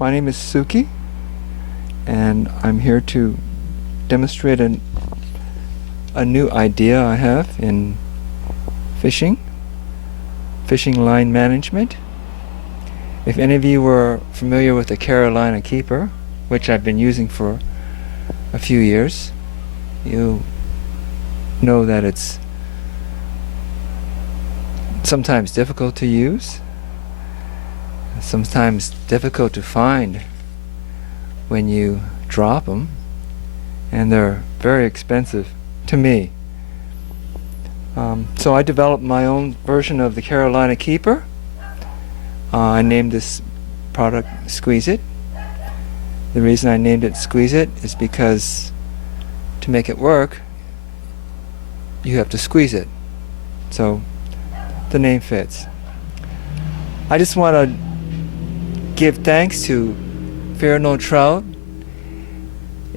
My name is Suki, and I'm here to demonstrate a new idea I have in fishing line management. If any of you were familiar with the Carolina Keeper, which I've been using for a few years, you know that it's sometimes difficult to use, sometimes difficult to find when you drop them, and they're very expensive to me. So I developed my own version of the Carolina Keeper. I named this product Squeez-it. The reason I named it Squeeze-it is because to make it work, you have to squeeze it. So the name fits. I just want to give thanks to Fear No Trout,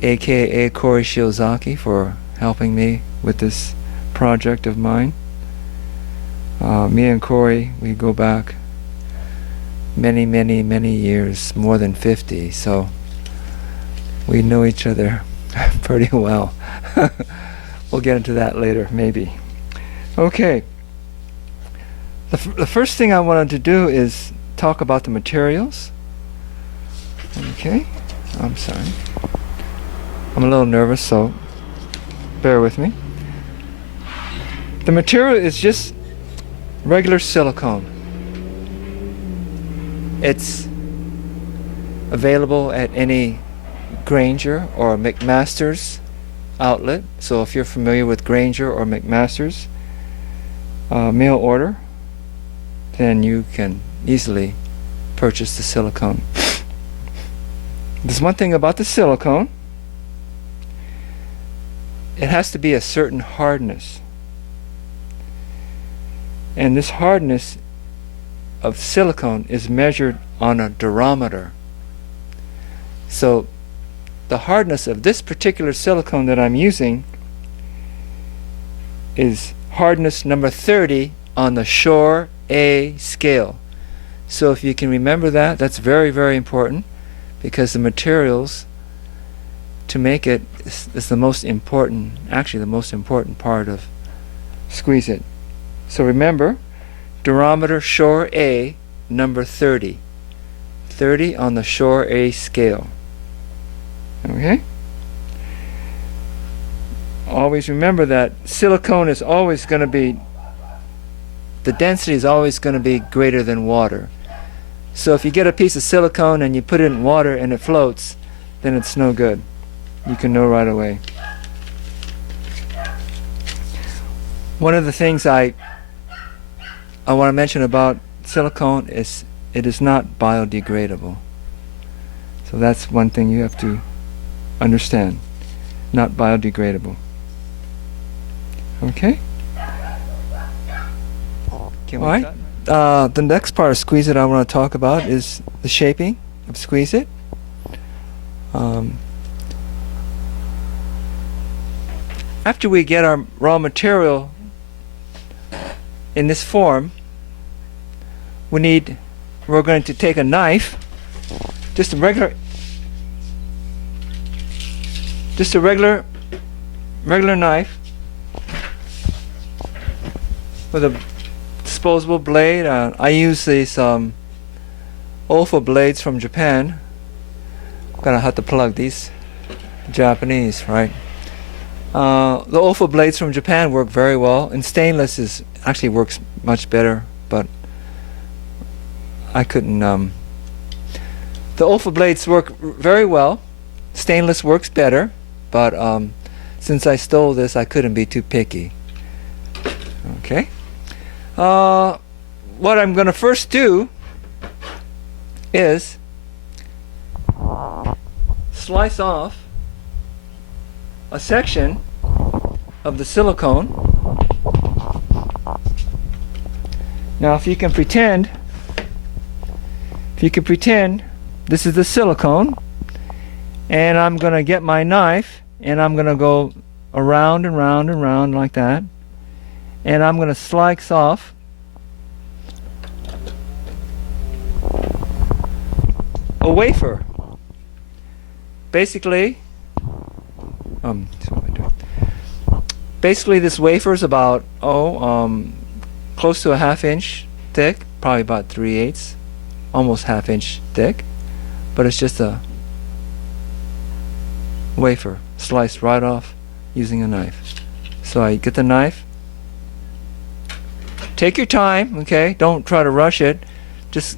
aka Corey Shiozaki, for helping me with this project of mine. Me and Corey, we go back many years, more than 50, so we know each other pretty well. We'll get into that later, maybe. Okay. The first thing I wanted to do is talk about the materials. Okay. I'm sorry. I'm a little nervous, so bear with me. The material is just regular silicone. It's available at any Granger or McMaster's outlet. So if you're familiar with Granger or McMaster's mail order, then you can easily purchase the silicone. There's one thing about the silicone. It has to be a certain hardness. And this hardness of silicone is measured on a durometer. So the hardness of this particular silicone that I'm using is hardness number 30 on the Shore A scale. So if you can remember that, that's very important, because the materials to make it is the most important, actually the most important part of Squeeze-it. So remember, durometer Shore A, number 30. 30 on the Shore A scale. Okay? Always remember that silicone is always going to be, the density is always going to be greater than water. So if you get a piece of silicone and you put it in water and it floats, then it's no good. You can know right away. One of the things I want to mention about silicone is it is not biodegradable. So that's one thing you have to understand. Not biodegradable. Okay? Alright. The next part of Squeeze-it I want to talk about is the shaping of Squeeze-it. After we get our raw material in this form, we're going to take a knife, just a regular knife with a disposable blade. I use these Olfa blades from Japan. I'm gonna have to plug these. Japanese, right? The Olfa blades from Japan work very well, and stainless actually works much better, but I couldn't. The Olfa blades work very well. Stainless works better, but since I stole this, I couldn't be too picky. Okay. What I'm going to first do is slice off a section of the silicone. Now if you can pretend this is the silicone, and I'm going to get my knife and I'm going to go around and round and round like that, and I'm going to slice off a wafer. Basically, basically this wafer is about close to a ½ inch thick, probably about 3/8, almost ½ inch thick, but it's just a wafer sliced right off using a knife. So I get the knife. Take your time, okay? Don't try to rush it. Just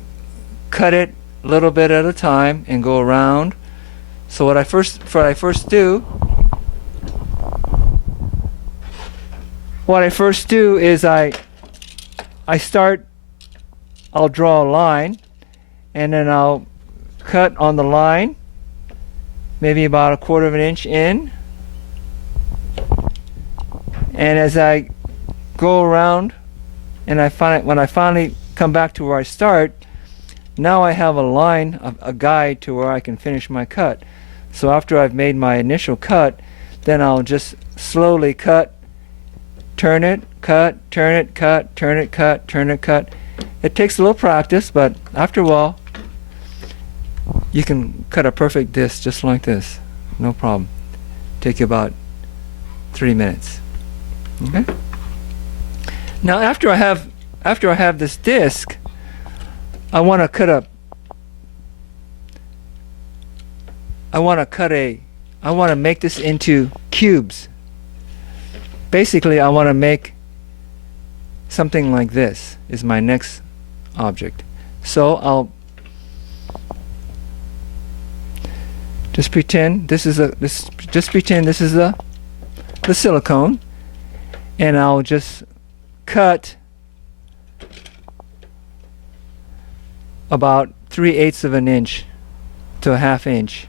cut it a little bit at a time and go around. So what I first do is I'll draw a line, and then I'll cut on the line, maybe about 1/4 inch in. And as I go around, and when I finally come back to where I start, now I have a line, a guide to where I can finish my cut. So after I've made my initial cut, then I'll just slowly cut, turn it, cut, turn it, cut, turn it, cut, turn it, cut. It takes a little practice, but after a while, you can cut a perfect disc just like this. No problem. Take you about 3 minutes. Okay? Now after I have this disc, I want to make this into cubes. Basically, I want to make something like this is my next object. So I'll just pretend this is the silicone, and I'll just cut about 3/8 of an inch to a ½ inch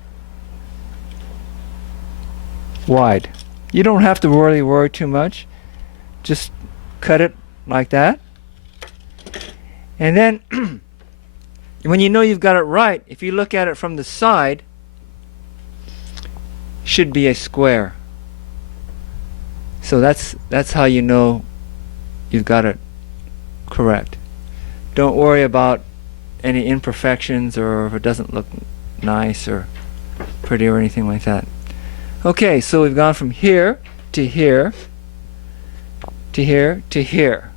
wide. You don't have to really worry too much. Just cut it like that. And then when you know you've got it right, if you look at it from the side, should be a square. So that's how you know you've got it correct. Don't worry about any imperfections or if it doesn't look nice or pretty or anything like that. Okay, so we've gone from here to here to here to here.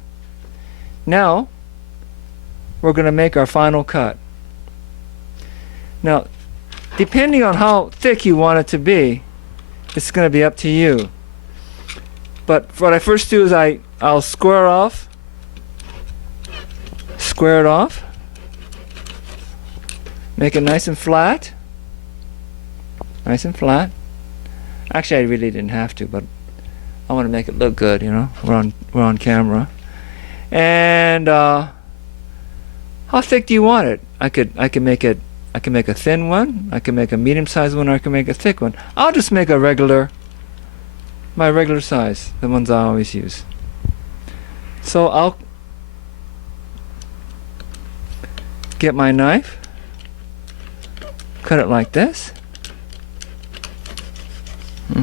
Now we're going to make our final cut. Now, depending on how thick you want it to be, it's going to be up to you. But what I first do is I'll square it off, make it nice and flat. Actually, I really didn't have to, but I want to make it look good, you know. We're on camera. And how thick do you want it? I can make a thin one, I can make a medium-sized one, or I can make a thick one. I'll just make my regular size, the ones I always use. So I'll get my knife, cut it like this.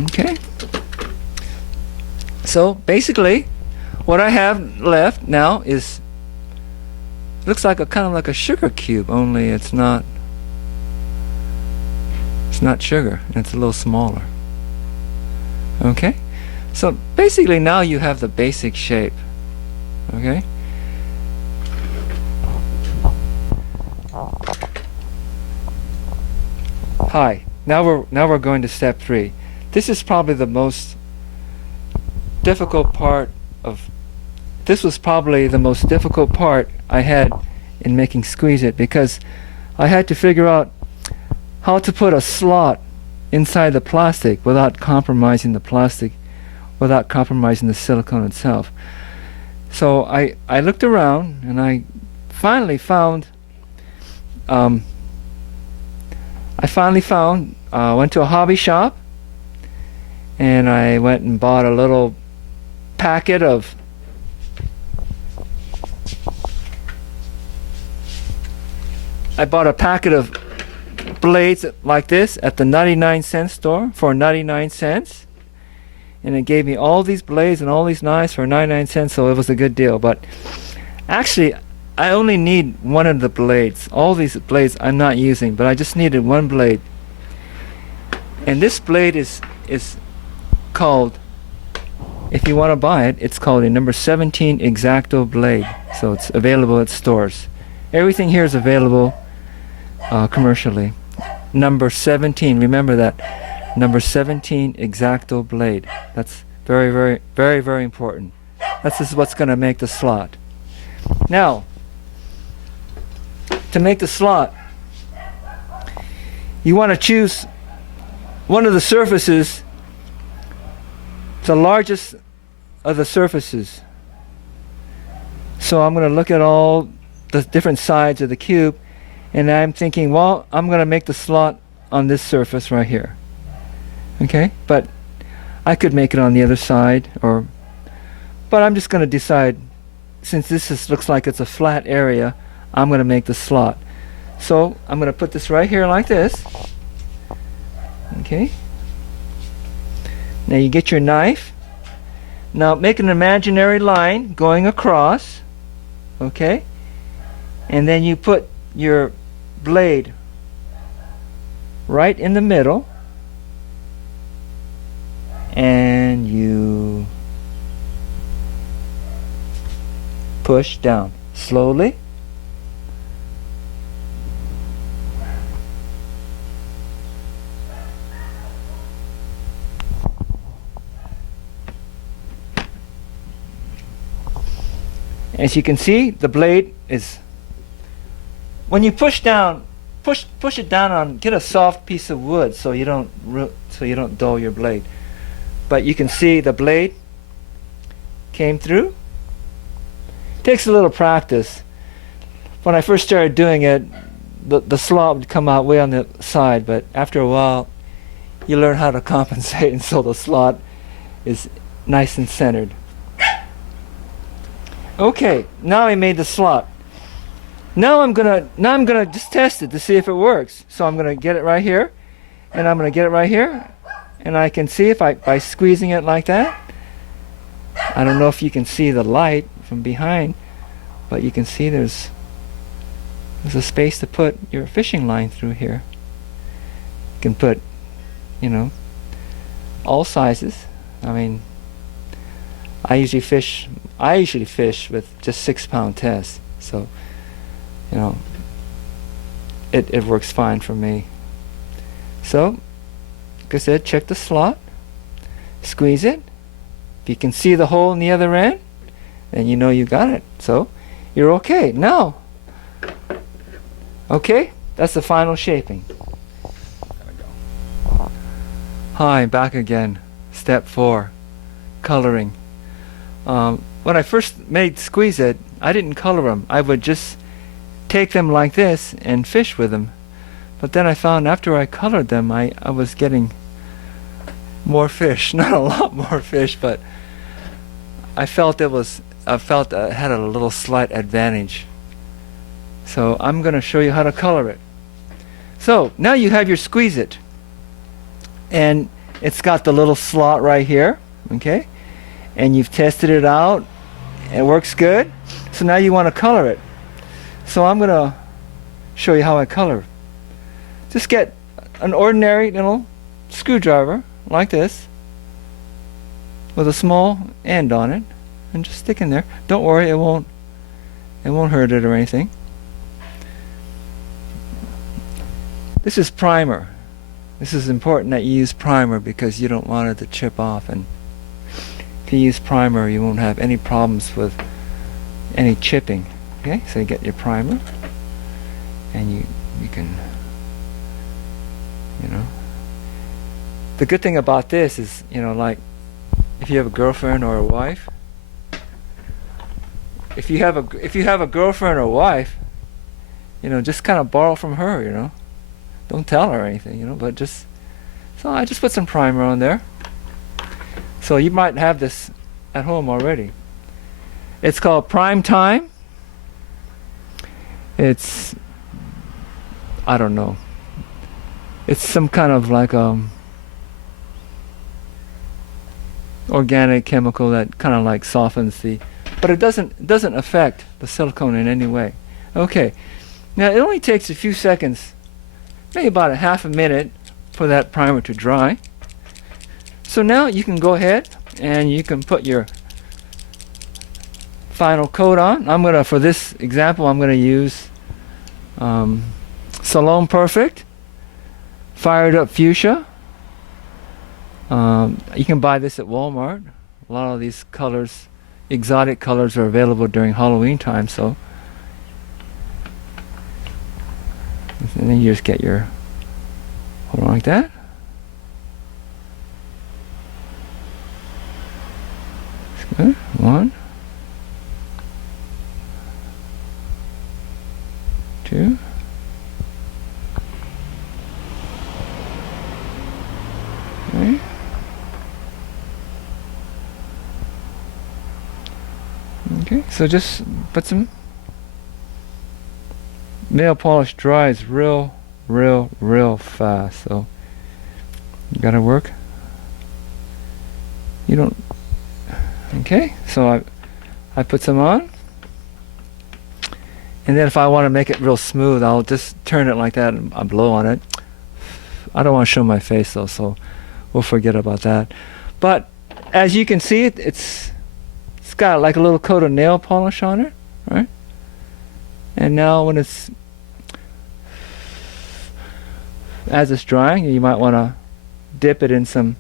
Okay. So basically, what I have left now is looks like kind of like a sugar cube, only it's not sugar, it's a little smaller. Okay? So basically now you have the basic shape. Okay? Hi. Now we're going to step 3. This is probably the most difficult part I had in making Squeez-it, because I had to figure out how to put a slot inside the plastic without compromising the plastic, without compromising the silicone itself. So I looked around and I finally found went to a hobby shop, and I went and bought a little packet of blades like this at the 99-cent store for 99 cents, and it gave me all these blades and all these knives for 99 cents, so it was a good deal. But actually I only need one of the blades. All these blades I'm not using, but I just needed one blade. And this blade is called, if you want to buy it, it's called a number 17 X-Acto blade. So it's available at stores. Everything here is available commercially. Number 17, remember that. Number 17 X-Acto blade. That's very, very, very, very important. That's just what's going to make the slot. Now, to make the slot, you want to choose one of the surfaces, the largest of the surfaces. So I'm going to look at all the different sides of the cube, and I'm thinking, well, I'm going to make the slot on this surface right here. Okay, but I could make it on the other side, but I'm just going to decide, since this looks like it's a flat area, I'm going to make the slot. So I'm going to put this right here like this. Okay. Now you get your knife. Now make an imaginary line going across. Okay. And then you put your blade right in the middle. And you push down slowly. As you can see, the blade is, when you push down, push it down on, get a soft piece of wood so you don't dull your blade. But you can see the blade came through. Takes a little practice. When I first started doing it, the slot would come out way on the side, but after a while you learn how to compensate, and so the slot is nice and centered. Okay, now I made the slot. Now I'm gonna just test it to see if it works. So I'm gonna get it right here, and I'm gonna get it right here, and I can see if by squeezing it like that. I don't know if you can see the light from behind, but you can see there's a space to put your fishing line through here. You can put, all sizes. I mean, I usually fish with just 6-pound tests, so it works fine for me. So, like I said, check the slot, squeeze it. If you can see the hole in the other end, then you know you got it. So you're okay. Now, okay, that's the final shaping. Hi, back again. Step 4, coloring. When I first made Squeez-it, I didn't color them. I would just take them like this and fish with them. But then I found after I colored them, I was getting more fish. Not a lot more fish, but I felt I had a little slight advantage. So I'm going to show you how to color it. So now you have your Squeez-it, and it's got the little slot right here, okay? And you've tested it out. It works good. So now you want to color it. So I'm going to show you how I color. Just get an ordinary little screwdriver like this with a small end on it, and just stick in there. Don't worry, it won't hurt it or anything. This is primer. This is important that you use primer because you don't want it to chip off, and if you use primer you won't have any problems with any chipping. Okay, so you get your primer, and you can, the good thing about this is, like if you have a girlfriend or a wife, if you have a girlfriend or wife, just kind of borrow from her, don't tell her anything, but so I just put some primer on there. So you might have this at home already. It's called Prime Time. It's, I don't know, it's some kind of like organic chemical that kind of like softens the but it doesn't affect the silicone in any way. Okay, now it only takes a few seconds, maybe about a half a minute, for that primer to dry. So now you can go ahead and you can put your final coat on. For this example, I'm gonna use Salon Perfect Fired Up Fuchsia. You can buy this at Walmart. A lot of these colors, exotic colors, are available during Halloween time. So, and then you just get your, hold on, like that. Good. 1, 2. Okay. Okay, so just put some nail polish. Dries real fast, so you gotta work. You don't. Okay, so I put some on, and then if I want to make it real smooth, I'll just turn it like that and I blow on it. I don't want to show my face though, so we'll forget about that. But as you can see, it's got like a little coat of nail polish on it, right? And now when as it's drying, you might want to dip it in some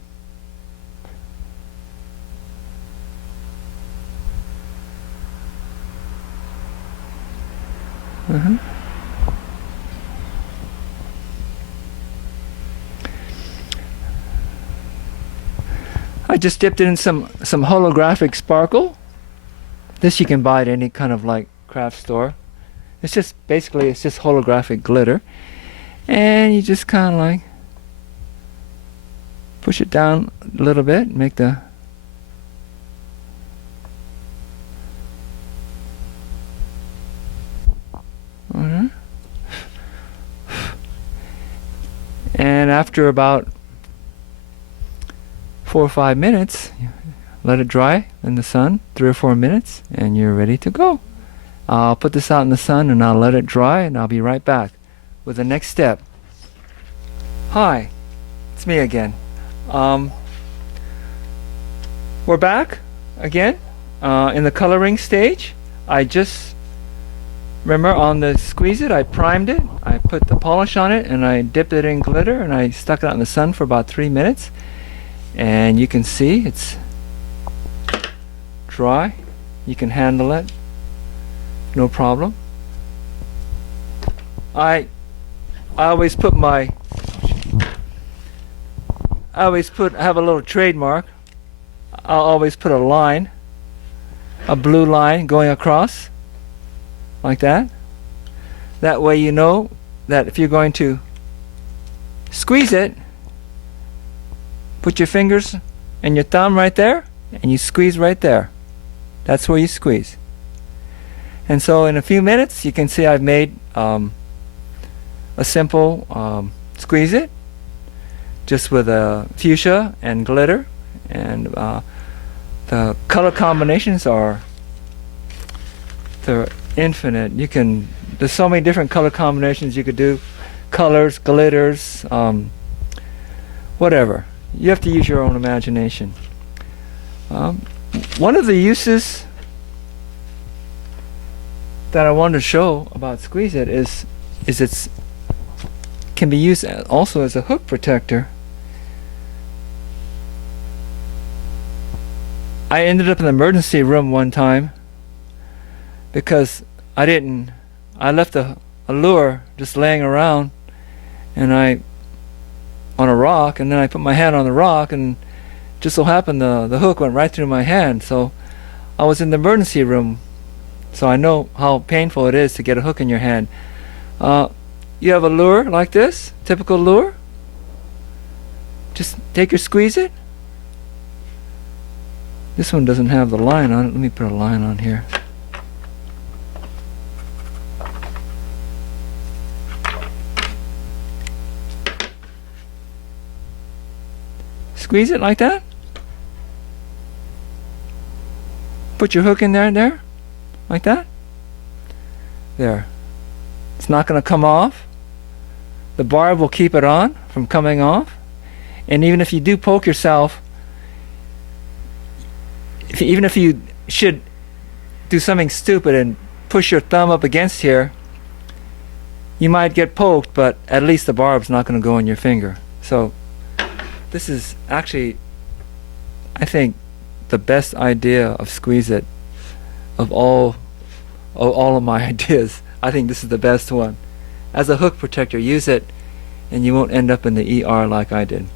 I just dipped it in some holographic sparkle. This you can buy at any kind of like craft store. It's just holographic glitter, and you just kind of like push it down a little bit, make the and after about 4 or 5 minutes, let it dry in the sun, 3 or 4 minutes, and you're ready to go. I'll put this out in the sun and I'll let it dry, and I'll be right back with the next step. Hi, it's me again. We're back again in the coloring stage. I just remember on the Squeeze-it, I primed it, I put the polish on it, and I dipped it in glitter, and I stuck it out in the sun for about 3 minutes. And you can see it's dry. You can handle it, no problem. I always put I have a little trademark. I'll always put a line, a blue line going across like that. That way you know that if you're going to squeeze it, put your fingers and your thumb right there, and you squeeze right there. That's where you squeeze. And so in a few minutes you can see I've made a simple Squeeze-it, just with a fuchsia and glitter, and the color combinations they're infinite. There's so many different color combinations you could do, colors, glitters, whatever. You have to use your own imagination. One of the uses that I wanted to show about Squeeze-it is it can be used also as a hook protector. I ended up in the emergency room one time because I left a lure just laying around, and on a rock, and then I put my hand on the rock, and just so happened the hook went right through my hand. So I was in the emergency room, so I know how painful it is to get a hook in your hand. You have a lure like this, typical lure. Just take your Squeeze-it. This one doesn't have the line on it. Let me put a line on here. Squeeze it like that. Put your hook in there, like that. There. It's not going to come off. The barb will keep it on from coming off. And even if you do poke yourself, even if you should do something stupid and push your thumb up against here, you might get poked, but at least the barb's not going to go in your finger. So this is actually, I think, the best idea of Squeeze-it of all of my ideas. I think this is the best one. As a hook protector, use it and you won't end up in the ER like I did.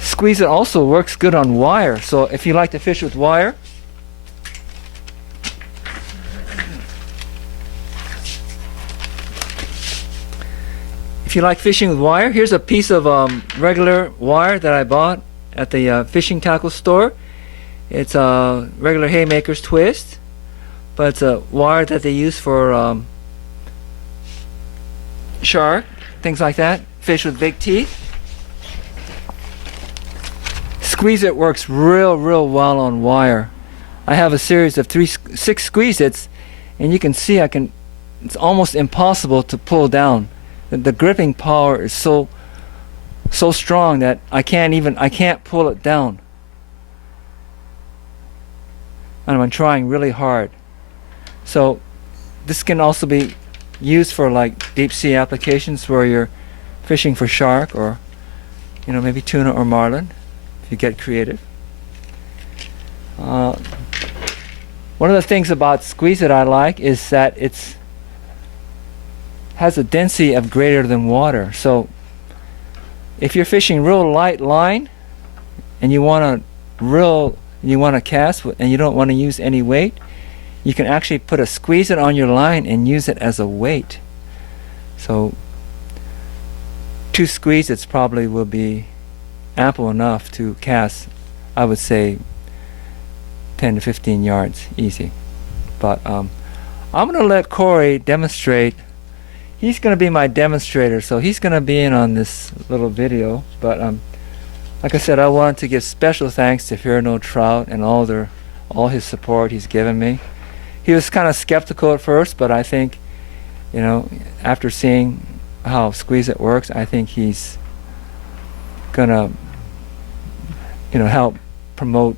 Squeeze-it also works good on wire. So if you like to fish with wire, here's a piece of regular wire that I bought at the fishing tackle store. It's a regular haymaker's twist, but it's a wire that they use for shark, things like that, fish with big teeth. Squeeze-it works real well on wire. I have a series of 6 Squeeze-its, and you can see it's almost impossible to pull down. The gripping power is so strong that I can't pull it down. And I'm trying really hard. So this can also be used for like deep sea applications where you're fishing for shark or maybe tuna or marlin if you get creative. One of the things about Squeeze-it I like is that it's has a density of greater than water. So if you're fishing real light line and you want to cast and you don't want to use any weight, you can actually put a Squeeze-it on your line and use it as a weight. So 2 Squeeze-its probably will be ample enough to cast, I would say, 10 to 15 yards easy. But I'm going to let Corey demonstrate. He's going to be my demonstrator, so he's going to be in on this little video. But like I said, I wanted to give special thanks to Fear No Trout and all his support he's given me. He was kind of skeptical at first, but I think, after seeing how Squeeze-it works, I think he's gonna, help promote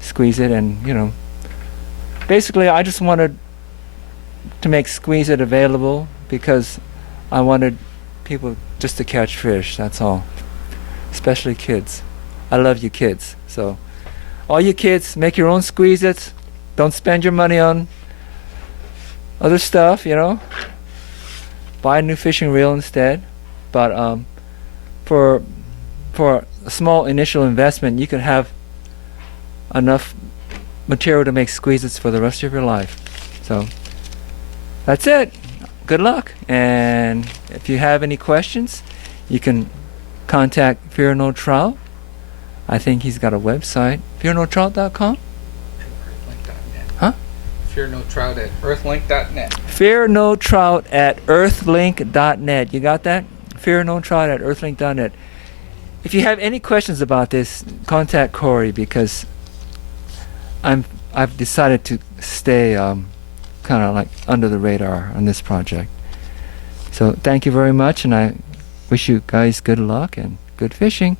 Squeeze-it. And basically, I just wanted to make Squeeze-it available because I wanted people just to catch fish. That's all. Especially kids. I love you kids. So all you kids, make your own Squeeze-its. Don't spend your money on other stuff, Buy a new fishing reel instead. But for a small initial investment, you can have enough material to make Squeeze-its for the rest of your life. So that's it. Good luck. And if you have any questions, you can contact Fear No Trout. I think he's got a website, fearnotrout.com. Huh? Fear No Trout at earthlink.net. Fear No Trout at earthlink.net. You got that? Fear No Trout at earthlink.net. If you have any questions about this, contact Corey because I've decided to stay kind of like under the radar on this project. So thank you very much, and I wish you guys good luck and good fishing.